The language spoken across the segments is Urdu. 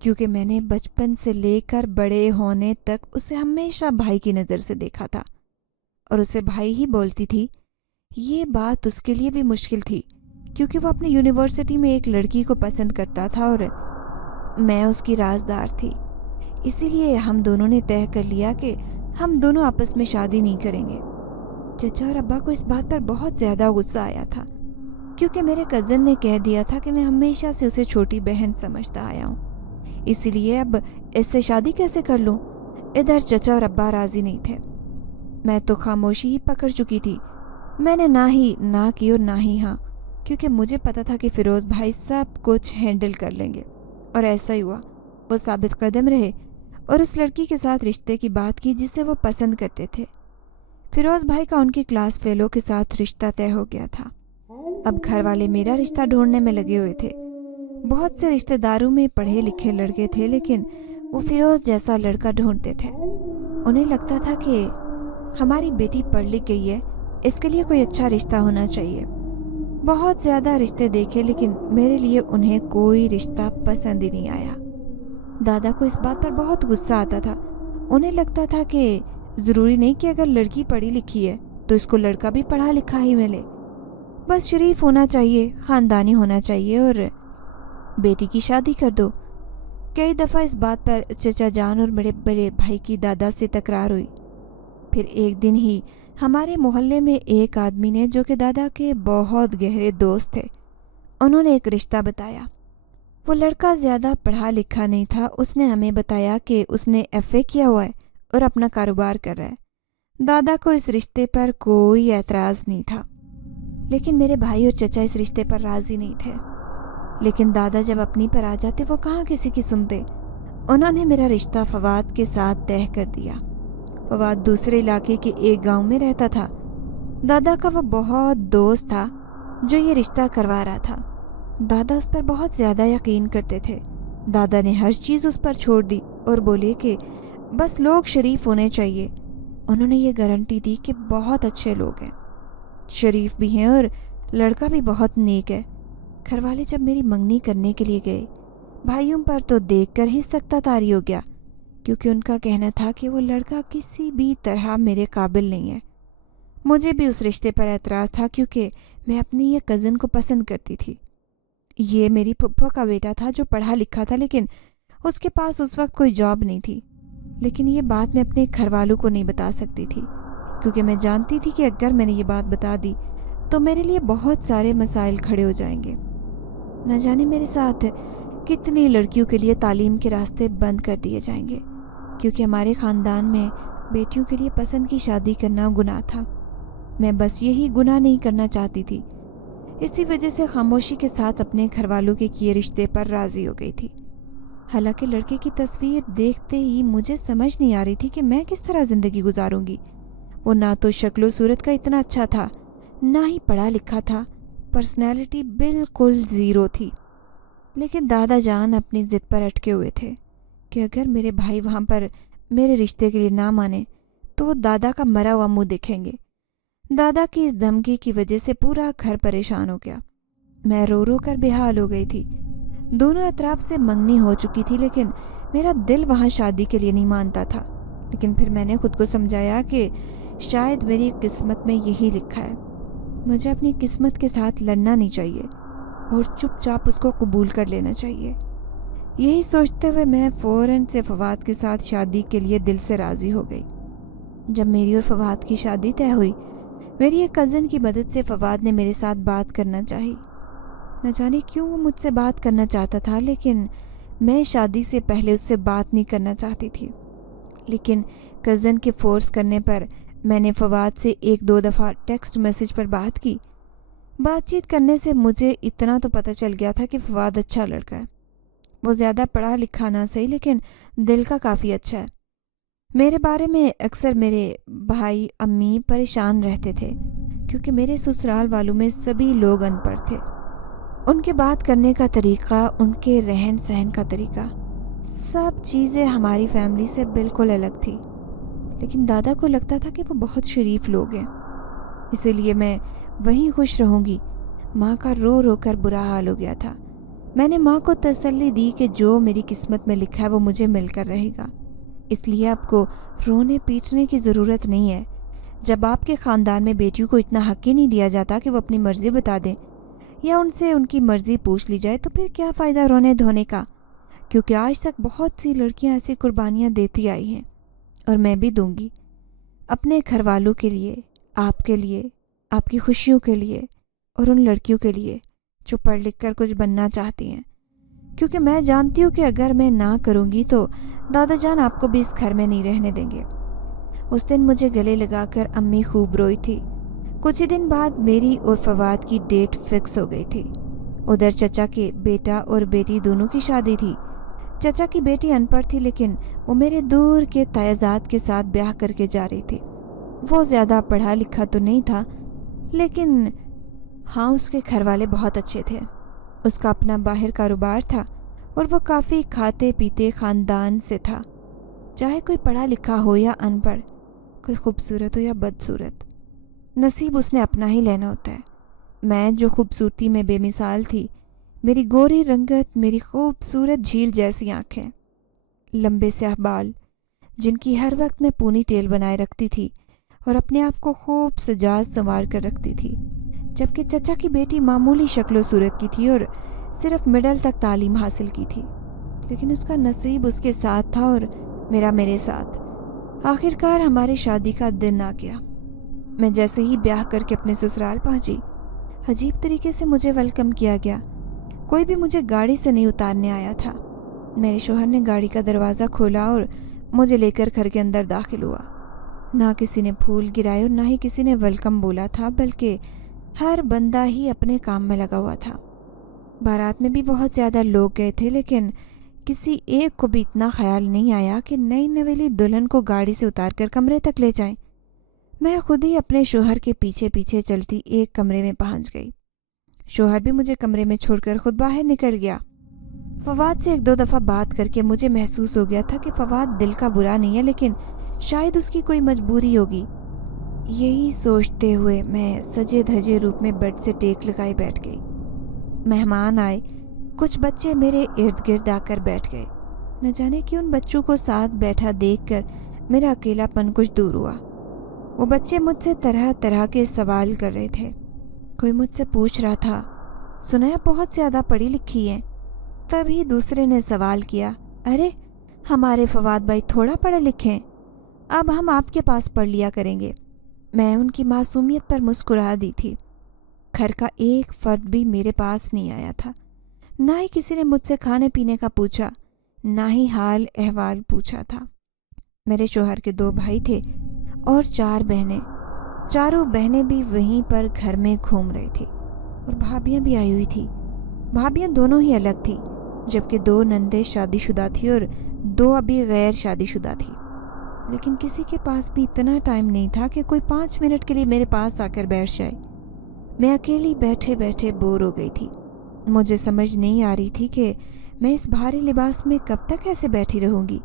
کیونکہ میں نے بچپن سے لے کر بڑے ہونے تک اسے ہمیشہ بھائی کی نظر سے دیکھا تھا، اور اسے بھائی ہی بولتی تھی۔ یہ بات اس کے لیے بھی مشکل تھی کیونکہ وہ اپنی یونیورسٹی میں ایک لڑکی کو پسند کرتا تھا اور میں اس کی رازدار تھی۔ اسی لیے ہم دونوں نے طے کر لیا کہ ہم دونوں آپس میں شادی نہیں کریں گے۔ چچا اور ابا کو اس بات پر بہت زیادہ غصہ آیا تھا کیونکہ میرے کزن نے کہہ دیا تھا کہ میں ہمیشہ سے اسے چھوٹی بہن سمجھتا آیا ہوں، اسی لیے اب اس سے شادی کیسے کر لوں۔ ادھر چچا اور ابا راضی نہیں تھے۔ میں تو خاموشی ہی پکڑ چکی تھی۔ میں نے نہ ہی نہ کی اور نہ ہی ہاں، کیونکہ مجھے پتا تھا کہ فیروز بھائی سب کچھ ہینڈل کر لیں گے، اور ایسا ہی ہوا۔ وہ ثابت قدم رہے اور اس لڑکی کے ساتھ رشتے کی بات کی جسے وہ پسند کرتے تھے۔ فیروز بھائی کا ان کی کلاس فیلو کے ساتھ رشتہ طے ہو گیا تھا۔ اب گھر والے میرا رشتہ ڈھونڈنے میں لگے ہوئے تھے۔ بہت سے رشتہ داروں میں پڑھے لکھے لڑکے تھے، لیکن وہ فیروز جیسا لڑکا ڈھونڈتے تھے۔ انہیں لگتا تھا کہ ہماری بیٹی پڑھ لکھ گئی ہے، اس کے لیے کوئی اچھا رشتہ ہونا چاہیے۔ بہت زیادہ رشتے دیکھے لیکن میرے لیے انہیں کوئی رشتہ پسند ہی نہیں آیا۔ دادا کو اس بات پر بہت غصہ آتا تھا۔ انہیں لگتا تھا کہ ضروری نہیں کہ اگر لڑکی پڑھی لکھی ہے تو اس کو لڑکا بھی پڑھا لکھا ہی ملے، بس شریف ہونا چاہیے، خاندانی ہونا چاہیے اور بیٹی کی شادی کر دو۔ کئی دفعہ اس بات پر چچا جان اور بڑے بڑے بھائی کی دادا سے تکرار ہوئی۔ پھر ایک دن ہی ہمارے محلے میں ایک آدمی نے، جو کہ دادا کے بہت گہرے دوست تھے، انہوں نے ایک رشتہ بتایا۔ وہ لڑکا زیادہ پڑھا لکھا نہیں تھا۔ اس نے ہمیں بتایا کہ اس نے FA کیا ہوا ہے اور اپنا کاروبار کر رہا ہے۔ دادا کو اس رشتے پر کوئی اعتراض نہیں تھا، لیکن میرے بھائی اور چچا اس رشتے پر راضی نہیں تھے۔ لیکن دادا جب اپنی پر آ جاتے وہ کہاں کسی کی سنتے۔ انہوں نے میرا رشتہ فواد کے ساتھ طے کر دیا۔ فواد دوسرے علاقے کے ایک گاؤں میں رہتا تھا۔ دادا کا وہ بہت دوست تھا جو یہ رشتہ کروا رہا تھا۔ دادا اس پر بہت زیادہ یقین کرتے تھے۔ دادا نے ہر چیز اس پر چھوڑ دی اور بولے کہ بس لوگ شریف ہونے چاہیے۔ انہوں نے یہ گارنٹی دی کہ بہت اچھے لوگ ہیں، شریف بھی ہیں اور لڑکا بھی بہت نیک ہے۔ گھر والے جب میری منگنی کرنے کے لیے گئے، بھائیوں پر تو دیکھ کر ہی سکتہ طاری ہو گیا، کیونکہ ان کا کہنا تھا کہ وہ لڑکا کسی بھی طرح میرے قابل نہیں ہے۔ مجھے بھی اس رشتے پر اعتراض تھا کیونکہ میں اپنی یہ کزن کو پسند کرتی تھی۔ یہ میری پھپھو کا بیٹا تھا جو پڑھا لکھا تھا، لیکن اس کے پاس اس وقت کوئی جاب نہیں تھی۔ لیکن یہ بات میں اپنے گھر والوں کو نہیں بتا سکتی تھی، کیونکہ میں جانتی تھی کہ اگر میں نے یہ بات بتا دی تو میرے لیے بہت سارے مسائل کھڑے ہو جائیں گے۔ نہ جانے میرے ساتھ کتنی لڑکیوں کے لیے تعلیم کے راستے بند کر دیے جائیں گے، کیونکہ ہمارے خاندان میں بیٹیوں کے لیے پسند کی شادی کرنا گناہ تھا۔ میں بس یہی گناہ نہیں کرنا چاہتی تھی، اسی وجہ سے خاموشی کے ساتھ اپنے گھر والوں کے کیے رشتے پر راضی ہو گئی تھی۔ حالانکہ لڑکے کی تصویر دیکھتے ہی مجھے سمجھ نہیں آ رہی تھی کہ میں کس طرح زندگی گزاروں گی۔ وہ نہ تو شکل و صورت کا اتنا اچھا تھا، نہ ہی پڑھا لکھا تھا، پرسنالٹی بالکل زیرو تھی۔ لیکن دادا جان اپنی ضد پر اٹکے ہوئے تھے کہ اگر میرے بھائی وہاں پر میرے رشتے کے لیے نہ مانے تو وہ دادا کا مرا ہوا منہ دیکھیں گے۔ دادا کی اس دھمکی کی وجہ سے پورا گھر پریشان ہو گیا۔ میں رو رو کر بے حال ہو گئی تھی۔ دونوں اطراف سے منگنی ہو چکی تھی، لیکن میرا دل وہاں شادی کے لیے نہیں مانتا تھا۔ لیکن پھر میں نے خود کو سمجھایا کہ شاید میری قسمت میں یہی لکھا ہے۔ مجھے اپنی قسمت کے ساتھ لڑنا نہیں چاہیے اور چپ چاپ اس کو قبول کر لینا چاہیے۔ یہی سوچتے ہوئے میں فوراً سے فواد کے ساتھ شادی کے لیے دل سے راضی ہو گئی۔ جب میری اور فواد کی شادی طے ہوئی، میری ایک کزن کی مدد سے فواد نے میرے ساتھ بات کرنا چاہی۔ نہ جانے کیوں وہ مجھ سے بات کرنا چاہتا تھا، لیکن میں شادی سے پہلے اس سے بات نہیں کرنا چاہتی تھی۔ لیکن کزن کے فورس کرنے پر میں نے فواد سے ایک دو دفعہ ٹیکسٹ میسج پر بات کی۔ بات چیت کرنے سے مجھے اتنا تو پتہ چل گیا تھا کہ فواد اچھا لڑکا ہے۔ وہ زیادہ پڑھا لکھا نہ صحیح، لیکن دل کا کافی اچھا ہے۔ میرے بارے میں اکثر میرے بھائی امی پریشان رہتے تھے کیونکہ میرے سسرال والوں میں سبھی لوگ ان پڑھ تھے۔ ان کے بات کرنے کا طریقہ، ان کے رہن سہن کا طریقہ، سب چیزیں ہماری فیملی سے بالکل الگ تھی۔ لیکن دادا کو لگتا تھا کہ وہ بہت شریف لوگ ہیں، اسی لیے میں وہیں خوش رہوں گی۔ ماں کا رو رو کر برا حال ہو گیا تھا۔ میں نے ماں کو تسلی دی کہ جو میری قسمت میں لکھا ہے وہ مجھے مل کر رہے گا، اس لیے آپ کو رونے پیٹنے کی ضرورت نہیں ہے۔ جب آپ کے خاندان میں بیٹیوں کو اتنا حق ہی نہیں دیا جاتا کہ وہ اپنی مرضی بتا دیں یا ان سے ان کی مرضی پوچھ لی جائے، تو پھر کیا فائدہ رونے دھونے کا؟ کیونکہ آج تک بہت سی لڑکیاں ایسی قربانیاں دیتی آئی ہیں، اور میں بھی دوں گی، اپنے گھر والوں کے لیے، آپ کے لیے، آپ کی خوشیوں کے لیے، اور ان لڑکیوں کے لیے جو پڑھ لکھ کر کچھ بننا چاہتی ہیں۔ کیونکہ میں جانتی ہوں کہ اگر میں نہ کروں گی تو دادا جان آپ کو بھی اس گھر میں نہیں رہنے دیں گے۔ اس دن مجھے گلے لگا کر امی خوب روئی تھی۔ کچھ ہی دن بعد میری اور فواد کی ڈیٹ فکس ہو گئی تھی۔ ادھر چچا کے بیٹا اور بیٹی دونوں کی شادی تھی۔ چچا کی بیٹی ان پڑھ تھی، لیکن وہ میرے دور کے تیزات کے ساتھ بیاہ کر کے جا رہی تھی۔ وہ زیادہ پڑھا لکھا تو نہیں تھا، لیکن ہاں اس کے گھر والے بہت اچھے تھے۔ اس کا اپنا باہر کاروبار تھا اور وہ کافی کھاتے پیتے خاندان سے تھا۔ چاہے کوئی پڑھا لکھا ہو یا ان پڑھ، کوئی خوبصورت ہو یا بدصورت، نصیب اس نے اپنا ہی لینا ہوتا ہے۔ میں جو خوبصورتی میں بے مثال تھی، میری گوری رنگت، میری خوبصورت جھیل جیسی آنکھیں، لمبے سیاہ بال جن کی ہر وقت میں پونی ٹیل بنائے رکھتی تھی اور اپنے آپ کو خوب سجاج سنوار کر رکھتی تھی، جبکہ چچا کی بیٹی معمولی شکل و صورت کی تھی اور صرف مڈل تک تعلیم حاصل کی تھی، لیکن اس کا نصیب اس کے ساتھ تھا اور میرا میرے ساتھ۔ آخر کار ہماری شادی کا دن آ گیا۔ میں جیسے ہی بیاہ کر کے اپنے سسرال پہنچی، عجیب طریقے سے مجھے ویلکم کیا گیا۔ کوئی بھی مجھے گاڑی سے نہیں اتارنے آیا تھا۔ میرے شوہر نے گاڑی کا دروازہ کھولا اور مجھے لے کر گھر کے اندر داخل ہوا۔ نہ کسی نے پھول گرائے اور نہ ہی کسی نے ویلکم بولا تھا، بلکہ ہر بندہ ہی اپنے کام میں لگا ہوا تھا۔ بارات میں بھی بہت زیادہ لوگ گئے تھے، لیکن کسی ایک کو بھی اتنا خیال نہیں آیا کہ نئی نویلی دلہن کو گاڑی سے اتار کر کمرے تک لے جائیں۔ میں خود ہی اپنے شوہر کے پیچھے پیچھے چلتی ایک کمرے میں پہنچ گئی۔ شوہر بھی مجھے کمرے میں چھوڑ کر خود باہر نکل گیا۔ فواد سے ایک دو دفعہ بات کر کے مجھے محسوس ہو گیا تھا کہ فواد دل کا برا نہیں ہے، لیکن شاید اس کی کوئی مجبوری ہوگی۔ یہی سوچتے ہوئے میں سجے دھجے روپ میں بیڈ سے ٹیک لگائی بیٹھ گئی۔ مہمان آئے، کچھ بچے میرے ارد گرد آ کر بیٹھ گئے۔ نہ جانے کہ ان بچوں کو ساتھ بیٹھا دیکھ کر میرا اکیلا پن کچھ دور ہوا۔ وہ بچے مجھ سے طرح طرح کے سوال کر رہے تھے۔ کوئی مجھ سے پوچھ رہا تھا، سنایا بہت زیادہ پڑھی لکھی ہے؟ تبھی دوسرے نے سوال کیا، ارے ہمارے فواد بھائی تھوڑا پڑھے لکھے ہیں، اب ہم آپ کے پاس پڑھ لیا کریں گے۔ میں ان کی معصومیت پر مسکرا دی تھی۔ گھر کا ایک فرد بھی میرے پاس نہیں آیا تھا، نہ ہی کسی نے مجھ سے کھانے پینے کا پوچھا، نہ ہی حال احوال پوچھا تھا۔ میرے شوہر کے 2 بھائی تھے اور 4 بہنیں۔ چاروں بہنیں بھی وہیں پر گھر میں گھوم رہی تھی اور بھابیاں بھی آئی ہوئی تھی۔ بھابیاں دونوں ہی الگ تھی، جبکہ 2 نندیں شادی شدہ تھی اور 2 ابھی غیر شادی شدہ تھی۔ لیکن کسی کے پاس بھی اتنا ٹائم نہیں تھا کہ کوئی 5 منٹ کے لیے میرے پاس آ کر بیٹھ جائے۔ میں اکیلی بیٹھے بیٹھے بور ہو گئی تھی۔ مجھے سمجھ نہیں آ رہی تھی کہ میں اس بھاری لباس میں کب تک ایسے بیٹھی رہوں گی۔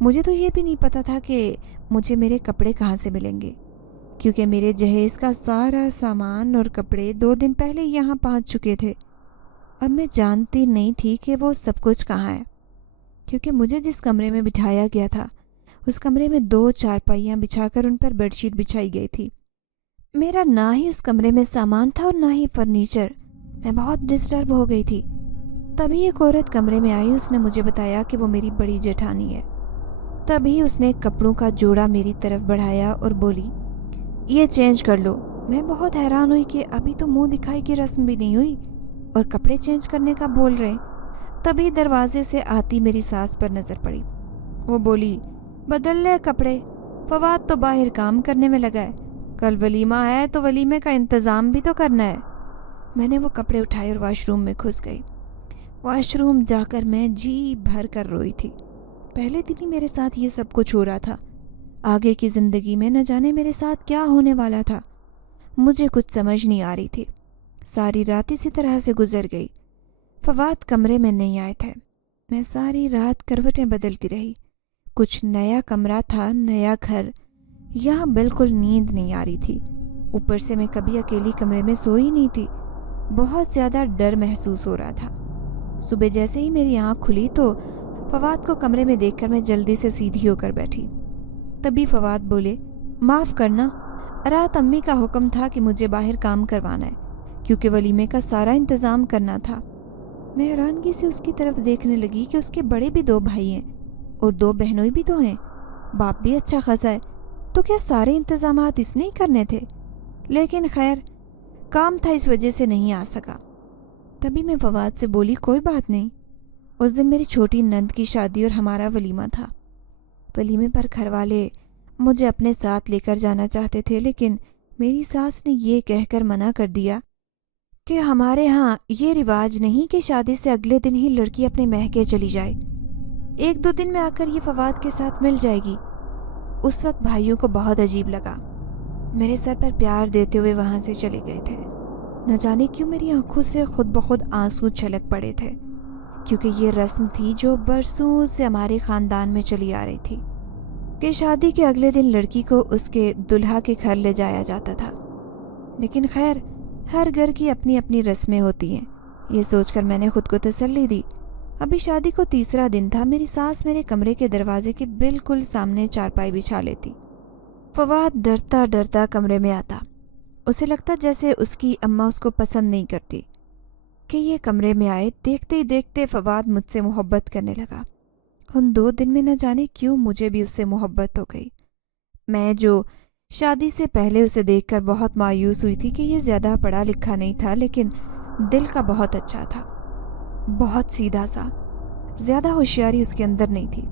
مجھے تو یہ بھی نہیں پتا تھا کہ مجھے میرے کپڑے کہاں سے ملیں گے، کیونکہ میرے جہیز کا سارا سامان اور کپڑے 2 دن پہلے یہاں پہنچ چکے تھے۔ اب میں جانتی نہیں تھی کہ وہ سب کچھ کہاں ہے، کیونکہ مجھے جس کمرے میں بٹھایا گیا تھا اس کمرے میں 2 چارپائیاں بچھا کر ان پر بیڈ شیٹ بچھائی گئی تھی۔ میرا نہ ہی اس کمرے میں سامان تھا اور نہ ہی فرنیچر۔ میں بہت ڈسٹرب ہو گئی تھی۔ تبھی ایک عورت کمرے میں آئی، اس نے مجھے بتایا کہ وہ میری بڑی جیٹھانی ہے۔ تبھی اس نے کپڑوں کا جوڑا میری طرف بڑھایا اور بولی، یہ چینج کر لو۔ میں بہت حیران ہوئی کہ ابھی تو منہ دکھائی کی رسم بھی نہیں ہوئی اور کپڑے چینج کرنے کا بول رہے۔ تبھی دروازے سے آتی میری ساس پر نظر پڑی۔ وہ بولی، بدل لے کپڑے، فواد تو باہر کام کرنے میں لگا ہے، کل ولیمہ ہے تو ولیمے کا انتظام بھی تو کرنا ہے۔ میں نے وہ کپڑے اٹھائے اور واش روم میں گھس گئی۔ واش روم جا کر میں جی بھر کر روئی تھی۔ پہلے دن ہی میرے ساتھ یہ سب کچھ ہو رہا تھا۔ آگے کی زندگی میں نہ جانے میرے ساتھ کیا ہونے والا تھا، مجھے کچھ سمجھ نہیں آ رہی تھی۔ ساری رات اسی طرح سے گزر گئی۔ فواد کمرے میں نہیں آئے تھے۔ میں ساری رات کروٹیں بدلتی رہی۔ کچھ نیا کمرہ تھا، نیا گھر، یہاں بالکل نیند نہیں آ رہی تھی۔ اوپر سے میں کبھی اکیلی کمرے میں سوئی نہیں تھی۔ بہت زیادہ ڈر محسوس ہو رہا تھا۔ صبح جیسے ہی میری آنکھ کھلی تو فواد کو کمرے میں دیکھ کر میں جلدی سے سیدھی ہو کر بیٹھی۔ تبھی فواد بولے، معاف کرنا، رات امی کا حکم تھا کہ مجھے باہر کام کروانا ہے کیونکہ ولیمے کا سارا انتظام کرنا تھا۔ میں حیرانگی سے اس کی طرف دیکھنے لگی کہ اس کے بڑے بھی 2 بھائی ہیں اور 2 بہنوئی بھی تو ہیں، باپ بھی اچھا خاصا ہے، تو کیا سارے انتظامات اس نے ہی کرنے تھے؟ لیکن خیر، کام تھا اس وجہ سے نہیں آ سکا۔ تبھی میں فواد سے بولی، کوئی بات نہیں، اس دن میری چھوٹی نند کی شادی اور ہمارا ولیمہ تھا۔ ولیمے پر گھر والے مجھے اپنے ساتھ لے کر جانا چاہتے تھے، لیکن میری ساس نے یہ کہہ کر منع کر دیا کہ ہمارے ہاں یہ رواج نہیں کہ شادی سے اگلے دن ہی لڑکی اپنے میکے چلی جائے، 1-2 دن میں آ کر یہ فواد کے ساتھ مل جائے گی۔ اس وقت بھائیوں کو بہت عجیب لگا، میرے سر پر پیار دیتے ہوئے وہاں سے چلے گئے تھے۔ نہ جانے کیوں میری آنکھوں سے خود بخود آنسو چھلک پڑے تھے، کیونکہ یہ رسم تھی جو برسوں سے ہمارے خاندان میں چلی آ رہی تھی کہ شادی کے اگلے دن لڑکی کو اس کے دلہا کے گھر لے جایا جاتا تھا۔ لیکن خیر، ہر گھر کی اپنی اپنی رسمیں ہوتی ہیں، یہ سوچ کر میں نے خود کو تسلی دی۔ ابھی شادی کو 3 دن تھا، میری ساس میرے کمرے کے دروازے کے بالکل سامنے چارپائی بچھا لیتی۔ فواد ڈرتا ڈرتا کمرے میں آتا، اسے لگتا جیسے اس کی اماں اس کو پسند نہیں کرتی کہ یہ کمرے میں آئے۔ دیکھتے ہی دیکھتے فواد مجھ سے محبت کرنے لگا۔ ان 2 دن میں نہ جانے کیوں مجھے بھی اس سے محبت ہو گئی۔ میں جو شادی سے پہلے اسے دیکھ کر بہت مایوس ہوئی تھی کہ یہ زیادہ پڑھا لکھا نہیں تھا، لیکن دل کا بہت اچھا تھا، بہت سیدھا سا، زیادہ ہوشیاری اس کے اندر نہیں تھی۔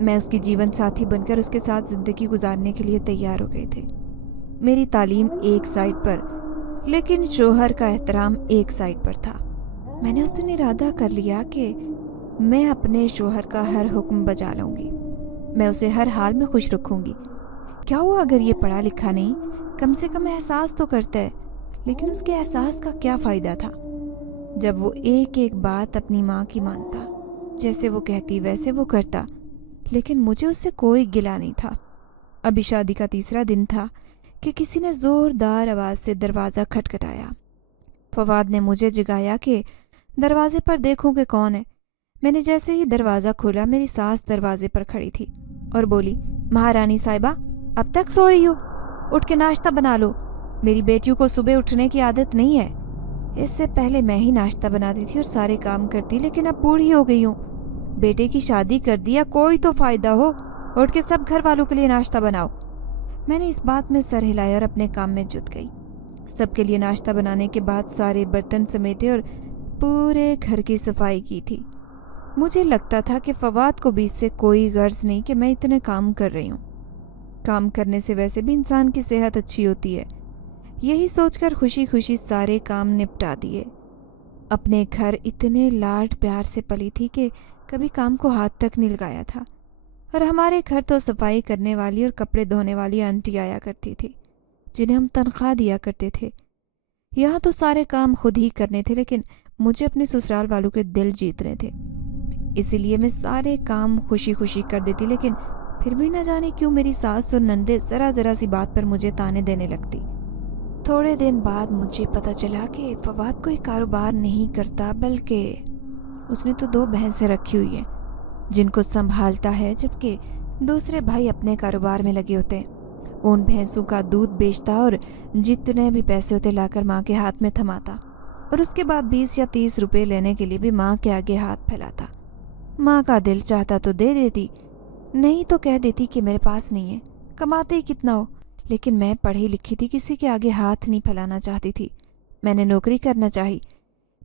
میں اس کی جیون ساتھی بن کر اس کے ساتھ زندگی گزارنے کے لیے تیار ہو گئے تھے۔ میری تعلیم ایک سائڈ پر، لیکن شوہر کا احترام ایک سائڈ پر تھا۔ میں نے اس دن ارادہ کر لیا کہ میں اپنے شوہر کا ہر حکم بجا لوں گی، میں اسے ہر حال میں خوش رکھوں گی۔ کیا ہوا اگر یہ پڑھا لکھا نہیں، کم سے کم احساس تو کرتا ہے۔ لیکن اس کے احساس کا کیا فائدہ تھا جب وہ ایک ایک بات اپنی ماں کی مانتا، جیسے وہ کہتی ویسے وہ کرتا، لیکن مجھے اس سے کوئی گلہ نہیں تھا۔ ابھی شادی کا 3 دن تھا کہ کسی نے زوردار آواز سے دروازہ کھٹکھٹایا۔ فواد نے مجھے جگایا کہ دروازے پر دیکھوں کہ کون ہے۔ میں نے جیسے ہی دروازہ کھولا، میری ساس دروازے پر کھڑی تھی اور بولی، مہارانی صاحبہ، اب تک سو رہی ہو؟ اٹھ کے ناشتہ بنا لو، میری بیٹیوں کو صبح اٹھنے کی عادت نہیں ہے۔ اس سے پہلے میں ہی ناشتہ بناتی تھی اور سارے کام کرتی، لیکن اب بوڑھی ہو گئی ہوں، بیٹے کی شادی کر دیا، کوئی تو فائدہ ہو، اٹھ کے سب گھر والوں کے لیے ناشتہ بناؤ۔ میں نے اس بات میں سر ہلایا اور اپنے کام میں جٹ گئی۔ سب کے لیے ناشتہ بنانے کے بعد سارے برتن سمیٹے اور پورے گھر کی صفائی کی تھی۔ مجھے لگتا تھا کہ فواد کو بھی اس سے کوئی غرض نہیں کہ میں اتنے کام کر رہی ہوں، کام کرنے سے ویسے بھی انسان کی صحت اچھی ہوتی ہے۔ یہی سوچ کر خوشی خوشی سارے کام نپٹا دیے۔ اپنے گھر اتنے لاڈ پیار سے پلی تھی کہ کبھی کام کو ہاتھ تک نہیں لگایا تھا، اور ہمارے گھر تو صفائی کرنے والی اور کپڑے دھونے والی آنٹی آیا کرتی تھی جنہیں ہم تنخواہ دیا کرتے تھے۔ یہاں تو سارے کام خود ہی کرنے تھے، لیکن مجھے اپنے سسرال والوں کے دل جیتنے تھے، اسی لیے میں سارے کام خوشی خوشی کر دیتی، لیکن پھر بھی نہ جانے کیوں میری ساس اور نندے ذرا ذرا سی بات پر مجھے تانے دینے لگتی۔ تھوڑے دن بعد مجھے پتہ چلا کہ فواد کوئی کاروبار نہیں کرتا، بلکہ اس نے تو 2 بھینسیں رکھی ہوئی ہیں جن کو سنبھالتا ہے، جبکہ دوسرے بھائی اپنے کاروبار میں لگے ہوتے ہیں۔ وہ ان بھینسوں کا دودھ بیچتا اور جتنے بھی پیسے ہوتے لا کر ماں کے ہاتھ میں تھماتا، اور اس کے بعد 20 یا 30 روپے لینے کے لیے بھی ماں کے آگے ہاتھ پھیلاتا۔ ماں کا دل چاہتا تو دے دیتی، نہیں تو کہہ دیتی کہ میرے پاس نہیں ہے، کماتے ہی کتنا ہو۔ لیکن میں پڑھی لکھی تھی، کسی کے آگے ہاتھ نہیں پھیلانا چاہتی تھی۔ میں نے نوکری کرنا چاہی۔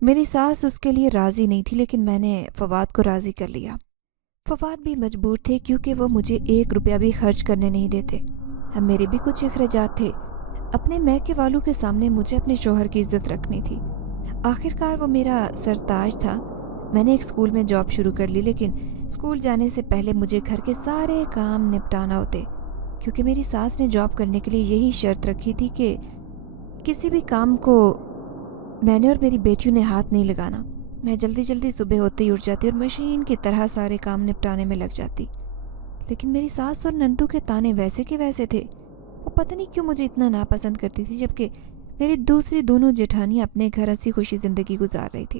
میری ساس اس کے لیے راضی نہیں تھی، لیکن میں نے فواد کو راضی کر لیا۔ فواد بھی مجبور تھے کیونکہ وہ مجھے 1 روپیہ بھی خرچ کرنے نہیں دیتے۔ اب میرے بھی کچھ اخراجات تھے، اپنے میکے والوں کے سامنے مجھے اپنے شوہر کی عزت رکھنی تھی۔ آخرکار وہ میرا سرتاج تھا۔ میں نے ایک اسکول میں جاب شروع کر لی، لیکن اسکول جانے سے پہلے مجھے گھر کے سارے کام نپٹانا ہوتے، کیونکہ میری ساس نے جاب کرنے کے لیے یہی شرط رکھی تھی کہ کسی بھی کام کو میں نے اور میری بیٹیوں نے ہاتھ نہیں لگانا۔ میں جلدی جلدی صبح ہوتے ہی اٹھ جاتی اور مشین کی طرح سارے کام نپٹانے میں لگ جاتی، لیکن میری ساس اور نندو کے تانے ویسے کے ویسے تھے۔ وہ پتہ نہیں کیوں مجھے اتنا ناپسند کرتی تھی، جبکہ میری دوسری دونوں جیٹھانیاں اپنے گھر ہنسی خوشی زندگی گزار رہی تھی۔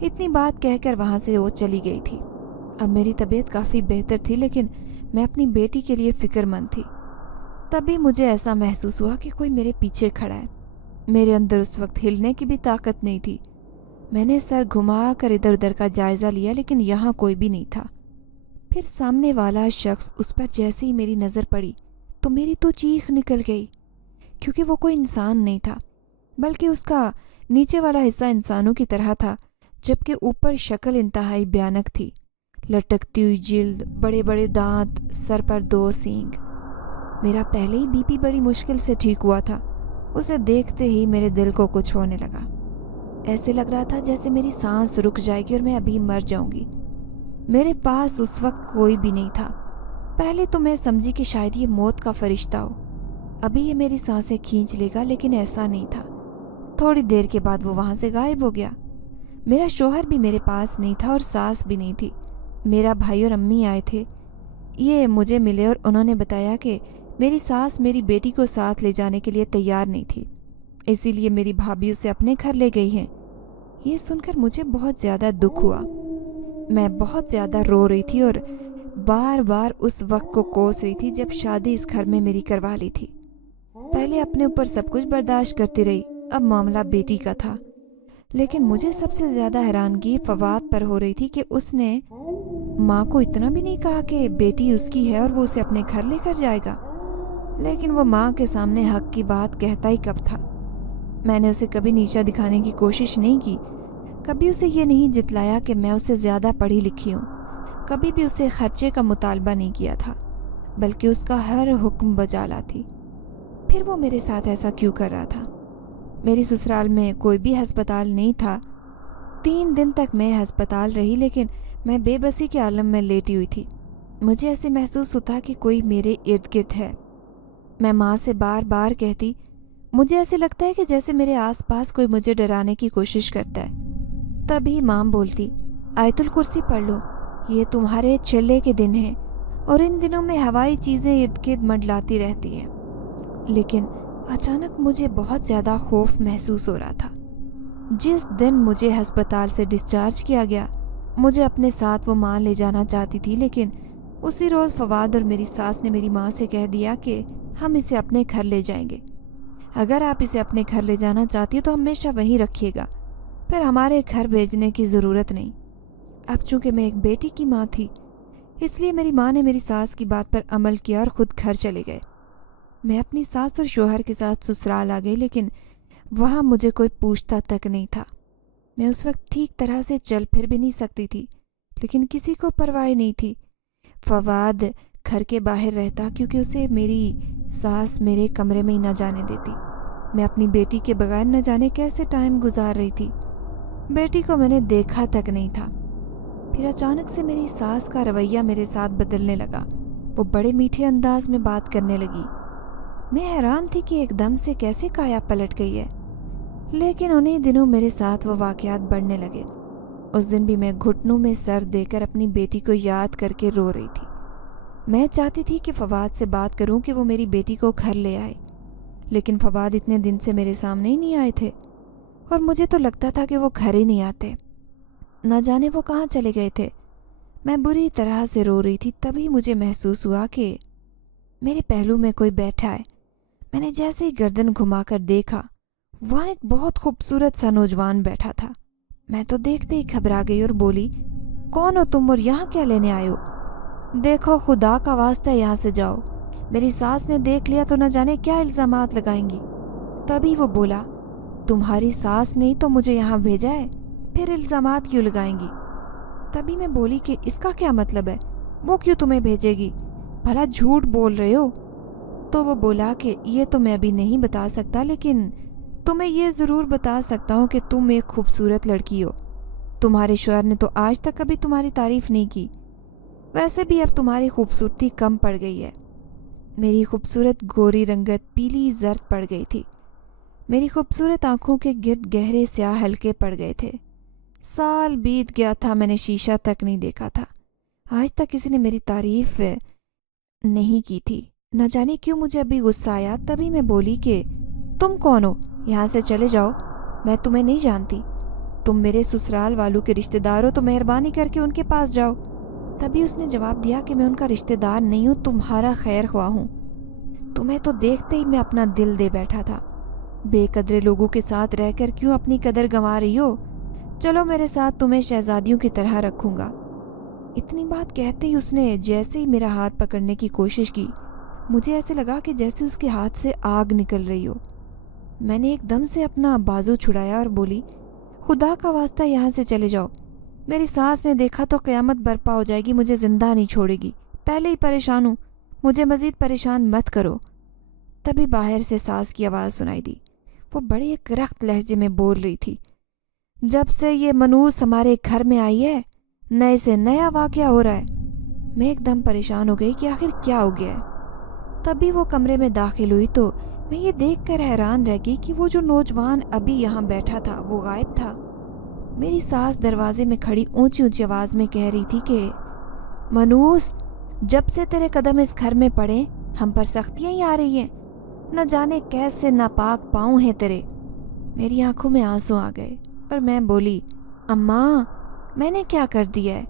اتنی بات کہہ کر وہاں سے وہ چلی گئی تھی۔ اب میری طبیعت کافی بہتر تھی، لیکن میں اپنی بیٹی کے لیے فکر مند تھی۔ تبھی مجھے ایسا محسوس ہوا کہ کوئی میرے پیچھے کھڑا ہے۔ میرے اندر اس وقت ہلنے کی بھی طاقت نہیں تھی۔ میں نے سر گھما کر ادھر ادھر کا جائزہ لیا، لیکن یہاں کوئی بھی نہیں تھا۔ پھر سامنے والا شخص، اس پر جیسے ہی میری نظر پڑی تو میری تو چیخ نکل گئی، کیونکہ وہ کوئی انسان نہیں تھا، بلکہ اس کا نیچے والا حصہ انسانوں کی طرح تھا، جبکہ اوپر شکل انتہائی بھیانک تھی۔ لٹکتی ہوئی جلد، بڑے بڑے دانت، سر پر 2 سینگ۔ میرا پہلے ہی بی پی بڑی مشکل سے ٹھیک ہوا تھا، اسے دیکھتے ہی میرے دل کو کچھ ہونے لگا۔ ایسے لگ رہا تھا جیسے میری سانس رک جائے گی اور میں ابھی مر جاؤں گی۔ میرے پاس اس وقت کوئی بھی نہیں تھا۔ پہلے تو میں سمجھی کہ شاید یہ موت کا فرشتہ ہو، ابھی یہ میری سانسیں کھینچ لے گا، لیکن ایسا نہیں تھا۔ تھوڑی دیر کے بعد وہ وہاں سے غائب ہو گیا۔ میرا شوہر بھی میرے پاس نہیں تھا اور ساس بھی نہیں تھی۔ میرا بھائی اور امی آئے تھے، یہ مجھے ملے اور انہوں نے بتایا کہ میری ساس میری بیٹی کو ساتھ لے جانے کے لیے تیار نہیں تھی، اسی لیے میری بھابھی اسے اپنے گھر لے گئی ہیں۔ یہ سن کر مجھے بہت زیادہ دکھ ہوا۔ میں بہت زیادہ رو رہی تھی اور بار بار اس وقت کو کوس رہی تھی جب شادی اس گھر میں میری کروا لی تھی۔ پہلے اپنے اوپر سب کچھ برداشت کرتی رہی، اب معاملہ بیٹی کا تھا۔ لیکن مجھے سب سے زیادہ حیرانگی فواد پر ہو رہی تھی کہ اس نے ماں کو اتنا بھی نہیں کہا کہ بیٹی اس کی ہے اور وہ اسے اپنے گھر لے کر جائے گا۔ لیکن وہ ماں کے سامنے حق کی بات کہتا ہی کب تھا۔ میں نے اسے کبھی نیچا دکھانے کی کوشش نہیں کی، کبھی اسے یہ نہیں جتلایا کہ میں اسے زیادہ پڑھی لکھی ہوں، کبھی بھی اسے خرچے کا مطالبہ نہیں کیا تھا، بلکہ اس کا ہر حکم بجا لاتی۔ پھر وہ میرے ساتھ ایسا کیوں کر رہا تھا؟ میری سسرال میں کوئی بھی ہسپتال نہیں تھا۔ 3 دن تک میں ہسپتال رہی، لیکن میں بے بسی کے عالم میں لیٹی ہوئی تھی۔ مجھے ایسے محسوس ہوتا کہ کوئی میرے ارد گرد ہے۔ میں ماں سے بار بار کہتی، مجھے ایسے لگتا ہے کہ جیسے میرے آس پاس کوئی مجھے ڈرانے کی کوشش کرتا ہے۔ تبھی ماں بولتی، آیت الکرسی پڑھ لو، یہ تمہارے چلے کے دن ہیں اور ان دنوں میں ہوائی چیزیں ارد گرد منڈلاتی رہتی ہیں۔ لیکن اچانک مجھے بہت زیادہ خوف محسوس ہو رہا تھا۔ جس دن مجھے ہسپتال سے ڈسچارج کیا گیا، مجھے اپنے ساتھ وہ ماں لے جانا چاہتی تھی، لیکن اسی روز فواد اور میری ساس نے میری ماں سے کہہ دیا کہ ہم اسے اپنے گھر لے جائیں گے۔ اگر آپ اسے اپنے گھر لے جانا چاہتی تو ہمیشہ وہیں رکھیے گا، پھر ہمارے گھر بھیجنے کی ضرورت نہیں۔ اب چونکہ میں ایک بیٹی کی ماں تھی، اس لیے میری ماں نے میری ساس کی بات پر عمل کیا اور خود گھر چلے گئے۔ میں اپنی ساس اور شوہر کے ساتھ سسرال آ گئی، لیکن وہاں مجھے کوئی پوچھتا تک نہیں تھا۔ میں اس وقت ٹھیک طرح سے چل پھر بھی نہیں سکتی تھی، لیکن کسی کو پرواہ نہیں تھی۔ فواد گھر کے باہر رہتا کیونکہ اسے میری ساس میرے کمرے میں ہی نہ جانے دیتی۔ میں اپنی بیٹی کے بغیر نہ جانے کیسے ٹائم گزار رہی تھی۔ بیٹی کو میں نے دیکھا تک نہیں تھا۔ پھر اچانک سے میری ساس کا رویہ میرے ساتھ بدلنے لگا۔ وہ بڑے میٹھے انداز میں بات کرنے لگی۔ میں حیران تھی کہ ایک دم سے کیسے کایا پلٹ گئی ہے، لیکن انہی دنوں میرے ساتھ وہ واقعات بڑھنے لگے۔ اس دن بھی میں گھٹنوں میں سر دے کر اپنی بیٹی کو یاد کر کے رو رہی تھی۔ میں چاہتی تھی کہ فواد سے بات کروں کہ وہ میری بیٹی کو گھر لے آئے، لیکن فواد اتنے دن سے میرے سامنے ہی نہیں آئے تھے، اور مجھے تو لگتا تھا کہ وہ گھر ہی نہیں آتے، نہ جانے وہ کہاں چلے گئے تھے۔ میں بری طرح سے رو رہی تھی، تبھی مجھے محسوس ہوا کہ میرے پہلو میں کوئی بیٹھا ہے۔ میں نے جیسے ہی گردن گھما کر دیکھا، وہاں ایک بہت خوبصورت سا نوجوان بیٹھا تھا۔ میں تو دیکھتے ہی گھبرا گئی اور بولی، کون ہو تم اور یہاں کیا لینے آئے ہو؟ دیکھو خدا کا واسطہ یہاں سے جاؤ، میری ساس نے دیکھ لیا تو نہ جانے کیا الزامات لگائیں گی۔ تبھی وہ بولا، تمہاری ساس نہیں تو مجھے یہاں بھیجا ہے، پھر الزامات کیوں لگائیں گی؟ تبھی میں بولی کہ اس کا کیا مطلب ہے، وہ کیوں تمہیں بھیجے گی، بھلا جھوٹ بول رہے ہو؟ تو وہ بولا کہ یہ تو میں ابھی نہیں بتا سکتا، لیکن تمہیں یہ ضرور بتا سکتا ہوں کہ تم ایک خوبصورت لڑکی ہو۔ تمہارے شوہر نے تو آج تک کبھی تمہاری تعریف نہیں کی، ویسے بھی اب تمہاری خوبصورتی کم پڑ گئی ہے۔ میری خوبصورت گوری رنگت پیلی زرد پڑ گئی تھی، میری خوبصورت آنکھوں کے گرد گہرے سیاہ حلقے پڑ گئے تھے۔ سال بیت گیا تھا، میں نے شیشہ تک نہیں دیکھا تھا، آج تک کسی نے میری تعریف نہیں کی تھی۔ نہ جانے کیوں مجھے ابھی غصہ آیا، تبھی میں بولی کہ تم کون ہو، یہاں سے چلے جاؤ، میں تمہیں نہیں جانتی۔ تم میرے سسرال والوں کے رشتہ دار ہو تو مہربانی کر کے ان کے پاس جاؤ۔ تبھی اس نے جواب دیا کہ میں ان کا رشتہ دار نہیں ہوں، تمہارا خیر خواہ ہوں۔ تمہیں تو دیکھتے ہی میں اپنا دل دے بیٹھا تھا۔ بے قدرے لوگوں کے ساتھ رہ کر کیوں اپنی قدر گنوا رہی ہو؟ چلو میرے ساتھ، تمہیں شہزادیوں کی طرح رکھوں گا۔ اتنی بات کہتے ہی اس نے جیسے ہی میرا ہاتھ پکڑنے کی کوشش کی، مجھے ایسے لگا کہ جیسے اس کے ہاتھ سے آگ نکل رہی ہو۔ میں نے ایک دم سے اپنا بازو چھڑایا اور بولی، خدا کا واسطہ یہاں سے چلے جاؤ۔ میری ساس نے دیکھا تو قیامت برپا ہو جائے گی، مجھے زندہ نہیں چھوڑے گی۔ پہلے ہی پریشان ہوں، مجھے مزید پریشان مت کرو۔ تبھی باہر سے ساس کی آواز سنائی دی۔ وہ بڑے ایک رخت لہجے میں بول رہی تھی، جب سے یہ منوس ہمارے گھر میں آئی ہے، نئے سے نیا واقعہ ہو رہا ہے۔ میں ایک دم پریشان ہو گئی کہ آخر کیا ہو گیا ہے۔ تبھی وہ کمرے میں داخل ہوئی تو میں یہ دیکھ کر حیران رہ گئی کہ وہ جو نوجوان ابھی یہاں بیٹھا تھا وہ غائب تھا۔ میری ساس دروازے میں کھڑی اونچی اونچی آواز میں کہہ رہی تھی کہ منوس، جب سے تیرے قدم اس گھر میں پڑے ہم پر سختیاں ہی آ رہی ہیں، نہ جانے کیسے ناپاک پاؤں ہیں تیرے۔ میری آنکھوں میں آنسو آ گئے اور میں بولی، اماں میں نے کیا کر دیا ہے؟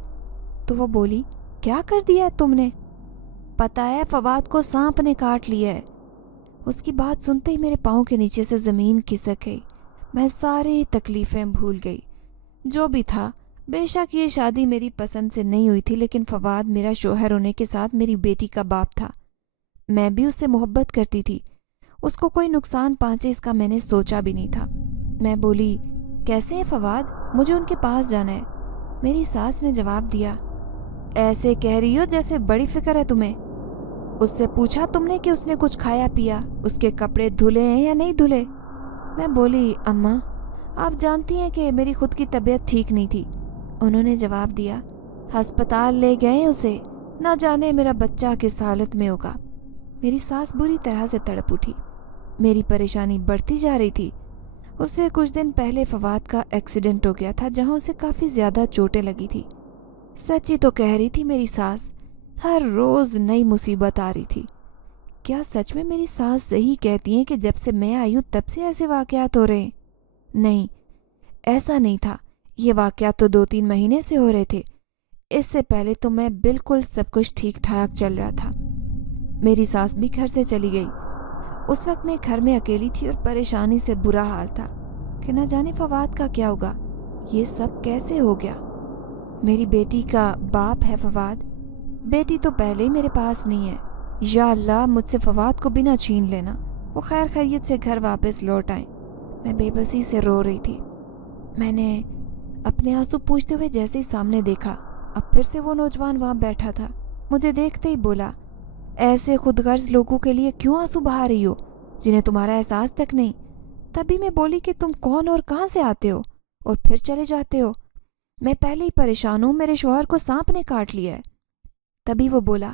تو وہ بولی، کیا کر دیا ہے تم نے؟ پتہ ہے فواد کو سانپ نے کاٹ لیا ہے۔ اس کی بات سنتے ہی میرے پاؤں کے نیچے سے زمین کھسک گئی۔ میں ساری تکلیفیں بھول گئی۔ جو بھی تھا، بے شک یہ شادی میری پسند سے نہیں ہوئی تھی، لیکن فواد میرا شوہر ہونے کے ساتھ میری بیٹی کا باپ تھا۔ میں بھی اس سے محبت کرتی تھی، اس کو کوئی نقصان پہنچے اس کا میں نے سوچا بھی نہیں تھا۔ میں بولی، کیسے ہیں فواد؟ مجھے ان کے پاس جانا ہے۔ میری ساس نے جواب دیا، ایسے کہہ رہی ہو جیسے بڑی فکر ہے تمہیں۔ اس سے پوچھا تم نے کہ اس نے کچھ کھایا پیا، اس کے کپڑے دھلے ہیں یا نہیں دھلے؟ میں بولی، اماں آپ جانتی ہیں کہ میری خود کی طبیعت ٹھیک نہیں تھی۔ انہوں نے جواب دیا، ہسپتال لے گئے اسے، نہ جانے میرا بچہ کس حالت میں ہوگا۔ میری ساس بری طرح سے تڑپ اٹھی۔ میری پریشانی بڑھتی جا رہی تھی۔ اس سے کچھ دن پہلے فواد کا ایکسیڈنٹ ہو گیا تھا، جہاں اسے کافی زیادہ چوٹیں لگی تھی۔ سچ ہی تو کہہ رہی تھی میری ساس، ہر روز نئی مصیبت آ رہی تھی۔ کیا سچ میں میری ساس صحیح کہتی ہیں کہ جب سے میں آئی ہوں تب سے ایسے واقعات ہو رہے ہیں؟ نہیں، ایسا نہیں تھا۔ یہ واقعات تو 2-3 مہینے سے ہو رہے تھے۔ اس سے پہلے تو میں بالکل سب کچھ ٹھیک ٹھاک چل رہا تھا۔ میری ساس بھی گھر سے چلی گئی۔ اس وقت میں گھر میں اکیلی تھی اور پریشانی سے برا حال تھا کہ نہ جانے فواد کا کیا ہوگا، یہ سب کیسے ہو گیا۔ میری بیٹی کا باپ ہے فواد، بیٹی تو پہلے ہی میرے پاس نہیں ہے۔ یا اللہ مجھ سے فواد کو بھی نہ چھین لینا، وہ خیر خیریت سے گھر واپس لوٹ آئیں۔ میں بے بسی سے رو رہی تھی۔ میں نے اپنے آنسو پوچھتے ہوئے جیسے ہی سامنے دیکھا، اب پھر سے وہ نوجوان وہاں بیٹھا تھا۔ مجھے دیکھتے ہی بولا، ایسے خود غرض لوگوں کے لیے کیوں آنسو بہا رہی ہو جنہیں تمہارا احساس تک نہیں؟ تبھی میں بولی کہ تم کون اور کہاں سے آتے ہو اور پھر چلے جاتے ہو؟ میں پہلے ہی پریشان ہوں، میرے شوہر کو سانپ نے کاٹ لیا ہے۔ تبھی وہ بولا،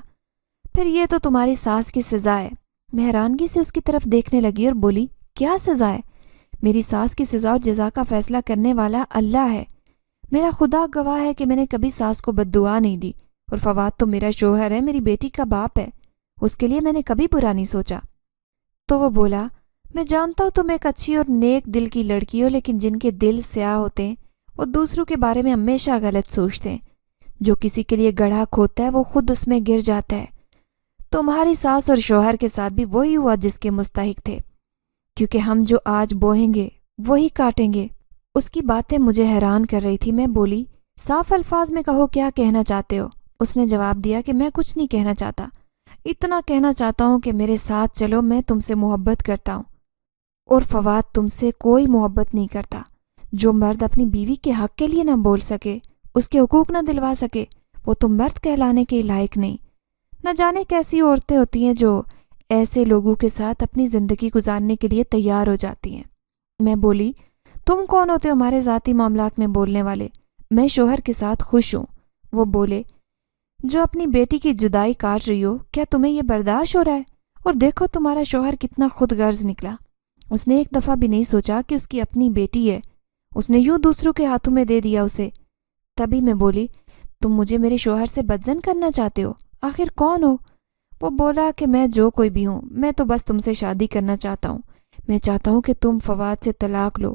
پھر یہ تو تمہاری ساس کی سزا ہے۔ میں حیرانگی سے اس کی طرف دیکھنے لگی اور بولی، کیا سزا ہے؟ میری ساس کی سزا اور جزا کا فیصلہ کرنے والا اللہ ہے۔ میرا خدا گواہ ہے کہ میں نے کبھی ساس کو بد دعا نہیں دی، اور فواد تو میرا شوہر ہے، میری بیٹی کا باپ ہے، اس کے لیے میں نے کبھی برا نہیں سوچا۔ تو وہ بولا، میں جانتا ہوں تم ایک اچھی اور نیک دل کی لڑکی ہو، لیکن جن کے دل سیاہ ہوتے ہیں وہ دوسروں کے بارے میں ہمیشہ غلط سوچتے ہیں۔ جو کسی کے لیے گڑھا کھودتا ہے وہ خود اس میں گر جاتا ہے۔ تمہاری ساس اور شوہر کے ساتھ بھی وہی ہوا جس کے مستحق تھے، کیونکہ ہم جو آج بوئیں گے وہی کاٹیں گے۔ اس کی باتیں مجھے حیران کر رہی تھی۔ میں بولی، صاف الفاظ میں کہو کیا کہنا چاہتے ہو؟ اس نے جواب دیا کہ میں کچھ نہیں کہنا چاہتا، اتنا کہنا چاہتا ہوں کہ میرے ساتھ چلو، میں تم سے محبت کرتا ہوں اور فواد تم سے کوئی محبت نہیں کرتا۔ جو مرد اپنی بیوی کے حق کے لیے نہ بول سکے، اس کے حقوق نہ دلوا سکے، وہ تو مرد کہلانے کے لائق نہیں۔ نہ جانے کیسی عورتیں ہوتی ہیں جو ایسے لوگوں کے ساتھ اپنی زندگی گزارنے کے لیے تیار ہو جاتی ہیں۔ میں بولی، تم کون ہوتے ہو ہمارے ذاتی معاملات میں بولنے والے؟ میں شوہر کے ساتھ خوش ہوں۔ وہ بولے، جو اپنی بیٹی کی جدائی کاٹ رہی ہو، کیا تمہیں یہ برداشت ہو رہا ہے؟ اور دیکھو تمہارا شوہر کتنا خود غرض نکلا، اس نے ایک دفعہ بھی نہیں سوچا کہ اس کی اپنی بیٹی ہے، اس نے یوں دوسروں کے ہاتھوں میں دے دیا اسے۔ تبھی میں بولی، تم مجھے میرے شوہر سے بدزن کرنا چاہتے ہو؟ آخر کون ہو؟ وہ بولا کہ میں جو کوئی بھی ہوں، میں تو بس تم سے شادی کرنا چاہتا ہوں۔ میں چاہتا ہوں کہ تم فواد سے طلاق لو۔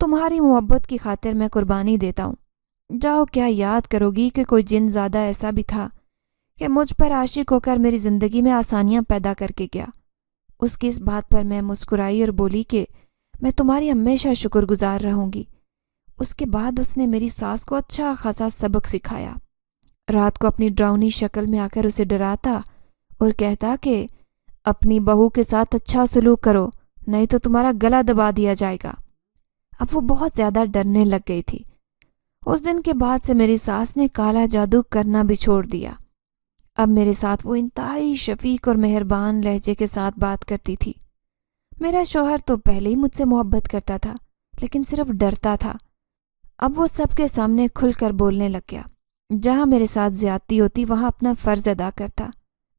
تمہاری محبت کی خاطر میں قربانی دیتا ہوں۔ جاؤ، کیا یاد کرو گی کہ کوئی جن زیادہ ایسا بھی تھا کہ مجھ پر عاشق ہو کر میری زندگی میں آسانیاں پیدا کر کے گیا۔ اس کی اس بات پر میں مسکرائی اور بولی کہ میں تمہاری ہمیشہ شکر گزار رہوں گی۔ اس کے بعد اس نے میری ساس کو اچھا خاصا سبق سکھایا۔ رات کو اپنی ڈراؤنی شکل میں آ کر اسے ڈراتا اور کہتا کہ اپنی بہو کے ساتھ اچھا سلوک کرو، نہیں تو تمہارا گلا دبا دیا جائے گا۔ اب وہ بہت زیادہ ڈرنے لگ گئی تھی۔ اس دن کے بعد سے میری ساس نے کالا جادو کرنا بھی چھوڑ دیا۔ اب میرے ساتھ وہ انتہائی شفیق اور مہربان لہجے کے ساتھ بات کرتی تھی۔ میرا شوہر تو پہلے ہی مجھ سے محبت کرتا تھا، لیکن صرف ڈرتا تھا۔ اب وہ سب کے سامنے کھل کر بولنے لگ گیا۔ جہاں میرے ساتھ زیادتی ہوتی وہاں اپنا فرض ادا کرتا۔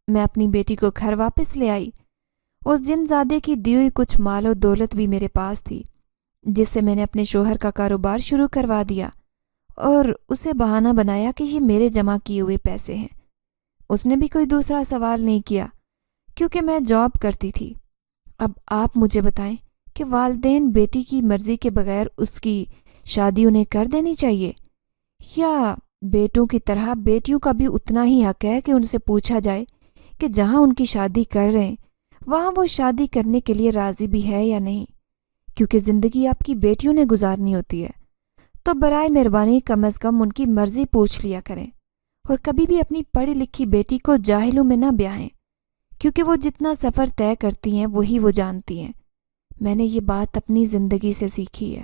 میں اپنی بیٹی کو گھر واپس لے آئی۔ اس جن زادے کی دی ہوئی کچھ مال و دولت بھی میرے پاس تھی، جس سے میں نے اپنے شوہر کا کاروبار شروع کروا دیا اور اسے بہانہ بنایا کہ یہ میرے جمع کیے ہوئے پیسے ہیں۔ اس نے بھی کوئی دوسرا سوال نہیں کیا کیونکہ میں جاب کرتی تھی۔ اب آپ مجھے بتائیں کہ والدین بیٹی کی مرضی کے بغیر اس کی شادی انہیں کر دینی چاہیے، یا بیٹوں کی طرح بیٹیوں کا بھی اتنا ہی حق ہے کہ ان سے پوچھا جائے کہ جہاں ان کی شادی کر رہے ہیں وہاں وہ شادی کرنے کے لیے راضی بھی ہے یا نہیں، کیونکہ زندگی آپ کی بیٹیوں نے گزارنی ہوتی ہے۔ تو برائے مہربانی کم از کم ان کی مرضی پوچھ لیا کریں، اور کبھی بھی اپنی پڑھی لکھی بیٹی کو جاہلوں میں نہ بیاہیں، کیونکہ وہ جتنا سفر طے کرتی ہیں وہی وہ جانتی ہیں۔ میں نے یہ بات اپنی زندگی سے سیکھی ہے۔